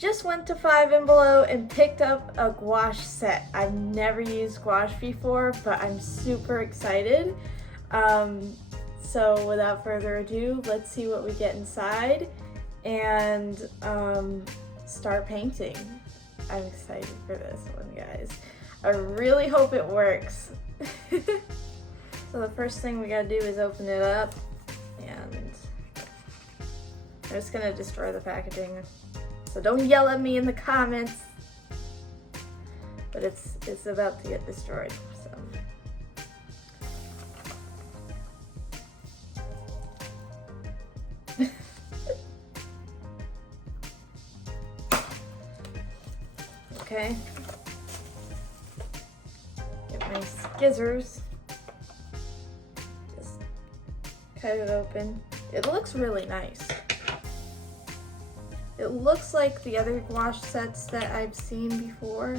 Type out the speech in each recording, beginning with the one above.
just went to Five and Below and picked up a gouache set. I've never used gouache before, but I'm super excited. So without further ado, let's see what we get inside and start painting. I'm excited for this one, guys. I really hope it works. So the first thing we gotta do is open it up, and I'm just gonna destroy the packaging. So don't yell at me in the comments, but it's about to get destroyed, so. Okay. Get my scissors. Just cut it open. It looks really nice. It looks like the other gouache sets that I've seen before.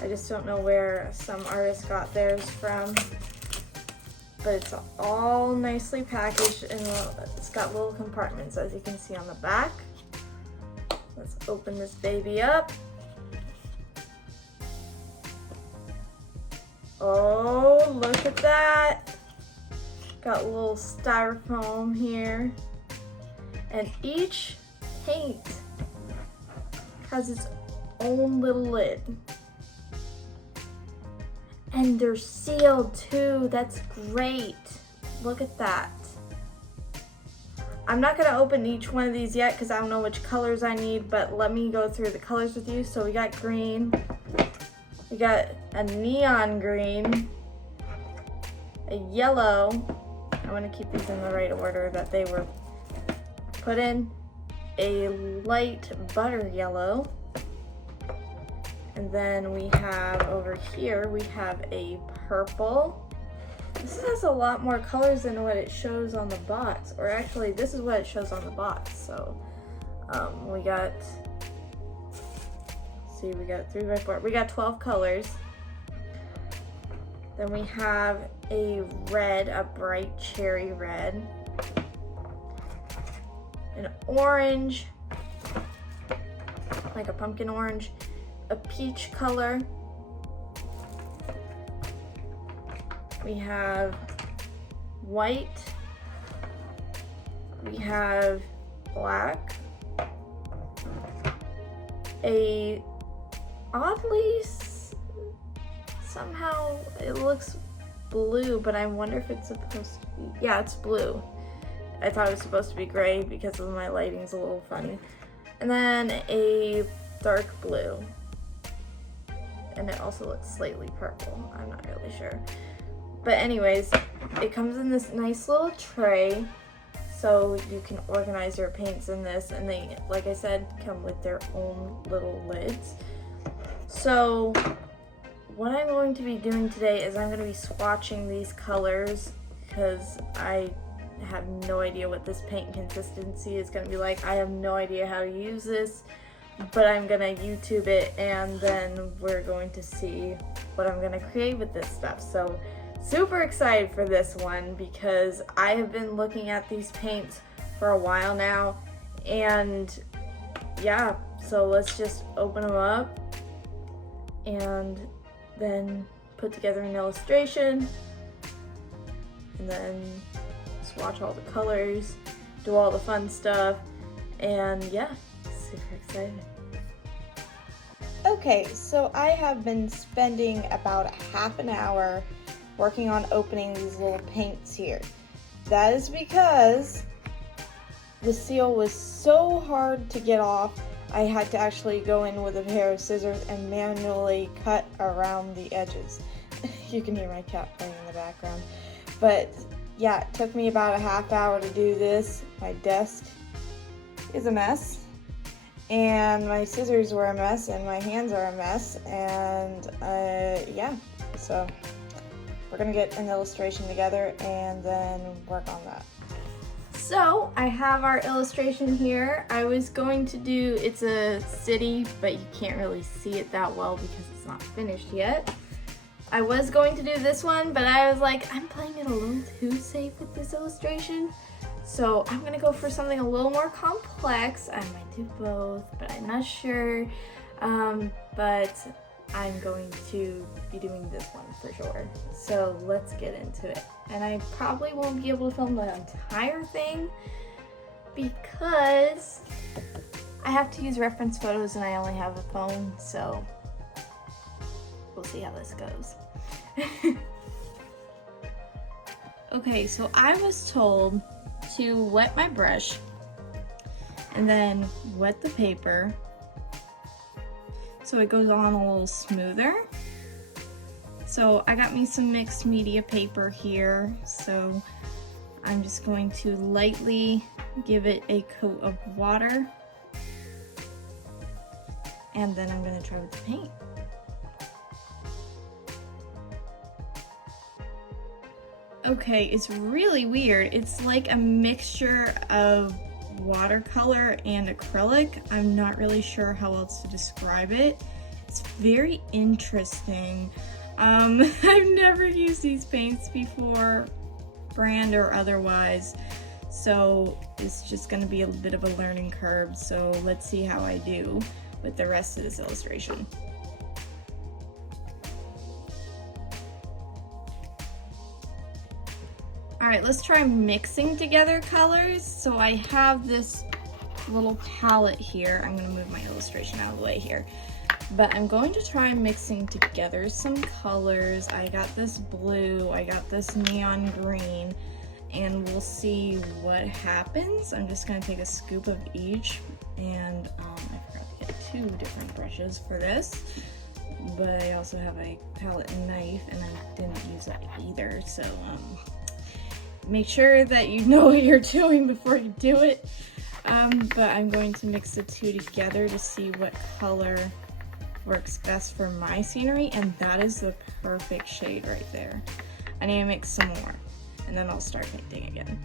I just don't know where some artists got theirs from. But it's all nicely packaged and it's got little compartments, as you can see on the back. Let's open this baby up. Oh, look at that. Got a little styrofoam here. And each paint has its own little lid. And they're sealed too. That's great. Look at that. I'm not gonna open each one of these yet because I don't know which colors I need, but let me go through the colors with you. So we got green, we got a neon green, a yellow. I want to keep these in the right order that they were put in. A light butter yellow. And then we have over here, we have a purple. This has a lot more colors than what it shows on the box. Or actually, this is what it shows on the box. So we got, see, we got 3 by 4. We got 12 colors. Then we have a red, a bright cherry red. An orange, like a pumpkin orange. A peach color. We have white. We have black. A oddly, somehow it looks blue, but I wonder if it's supposed to be, yeah, it's blue. I thought it was supposed to be gray because of my lighting's a little funny. And then a dark blue. And it also looks slightly purple. I'm not really sure. But anyways, it comes in this nice little tray, so you can organize your paints in this, and they, like I said, come with their own little lids. So what I'm going to be doing today is I'm going to be swatching these colors because I have no idea what this paint consistency is going to be like. I have no idea how to use this. But I'm gonna YouTube it and then we're going to see what I'm gonna create with this stuff. So super excited for this one because I have been looking at these paints for a while now, and yeah, so let's just open them up and then put together an illustration and then swatch all the colors, do all the fun stuff, and yeah. Super excited. Okay, so I have been spending about half an hour working on opening these little paints here. That is because the seal was so hard to get off, I had to actually go in with a pair of scissors and manually cut around the edges. You can hear my cat playing in the background. But yeah, it took me about a half hour to do this. My desk is a mess. And my scissors were a mess, and my hands are a mess, and yeah, so we're gonna get an illustration together and then work on that. So I have our illustration here. I was going to do, it's a city, but you can't really see it that well because it's not finished yet. I was going to do this one, but I was like, I'm playing it a little too safe with this illustration. So I'm gonna go for something a little more complex. I might do both, but I'm not sure. But I'm going to be doing this one for sure. So let's get into it. And I probably won't be able to film the entire thing because I have to use reference photos and I only have a phone, so we'll see how this goes. Okay, so I was told to wet my brush and then wet the paper so it goes on a little smoother. So I got me some mixed media paper here, so I'm just going to lightly give it a coat of water, and then I'm going to try with the paint. Okay, it's really weird. It's like a mixture of watercolor and acrylic. I'm not really sure how else to describe it. It's very interesting. I've never used these paints before, brand or otherwise, so it's just going to be a bit of a learning curve. So let's see how I do with the rest of this illustration. All right, let's try mixing together colors. So I have this little palette here. I'm gonna move my illustration out of the way here. But I'm going to try mixing together some colors. I got this blue, I got this neon green, and we'll see what happens. I'm just gonna take a scoop of each, and I forgot to get 2 different brushes for this. But I also have a palette knife, and I didn't use that either, so make sure that you know what you're doing before you do it. But I'm going to mix the 2 together to see what color works best for my scenery, and that is the perfect shade right there. I need to mix some more, and then I'll start painting again.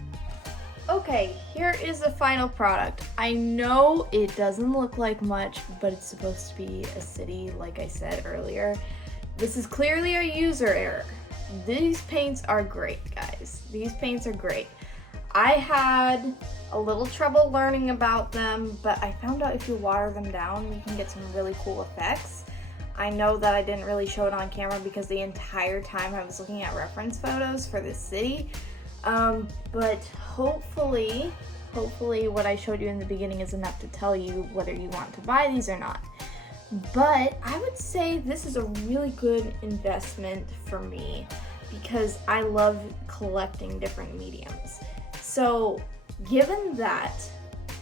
Okay, here is the final product. I know it doesn't look like much, but it's supposed to be a city, like I said earlier. This is clearly a user error. These paints are great, guys. These paints are great. I had a little trouble learning about them, but I found out if you water them down, you can get some really cool effects. I know that I didn't really show it on camera because the entire time I was looking at reference photos for this city. But hopefully what I showed you in the beginning is enough to tell you whether you want to buy these or not. But I would say this is a really good investment for me because I love collecting different mediums. So given that,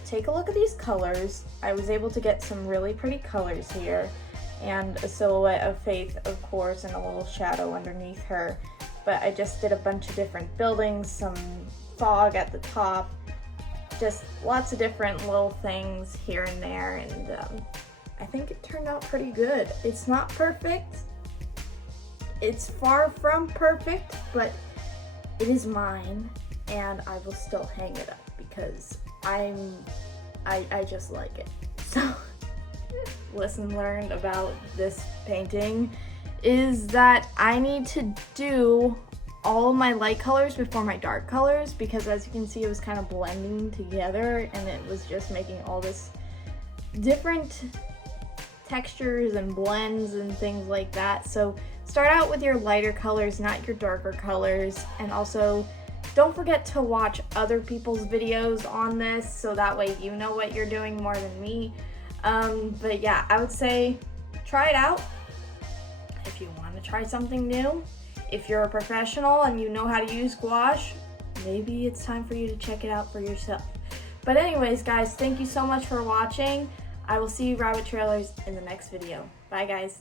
take a look at these colors. I was able to get some really pretty colors here and a silhouette of Faith, of course, and a little shadow underneath her. But I just did a bunch of different buildings, some fog at the top, just lots of different little things here and there, and I think it turned out pretty good. It's not perfect. It's far from perfect, but it is mine, and I will still hang it up because I just like it. So, lesson learned about this painting is that I need to do all my light colors before my dark colors, because as you can see, it was kind of blending together and it was just making all this different textures and blends and things like that. So start out with your lighter colors, not your darker colors, and also don't forget to watch other people's videos on this so that way you know what you're doing more than me. But yeah, I would say try it out if you want to try something new. If you're a professional and you know how to use gouache, maybe it's time for you to check it out for yourself. But anyways, guys, thank you so much for watching. I will see you rabbit trailers in the next video. Bye, guys.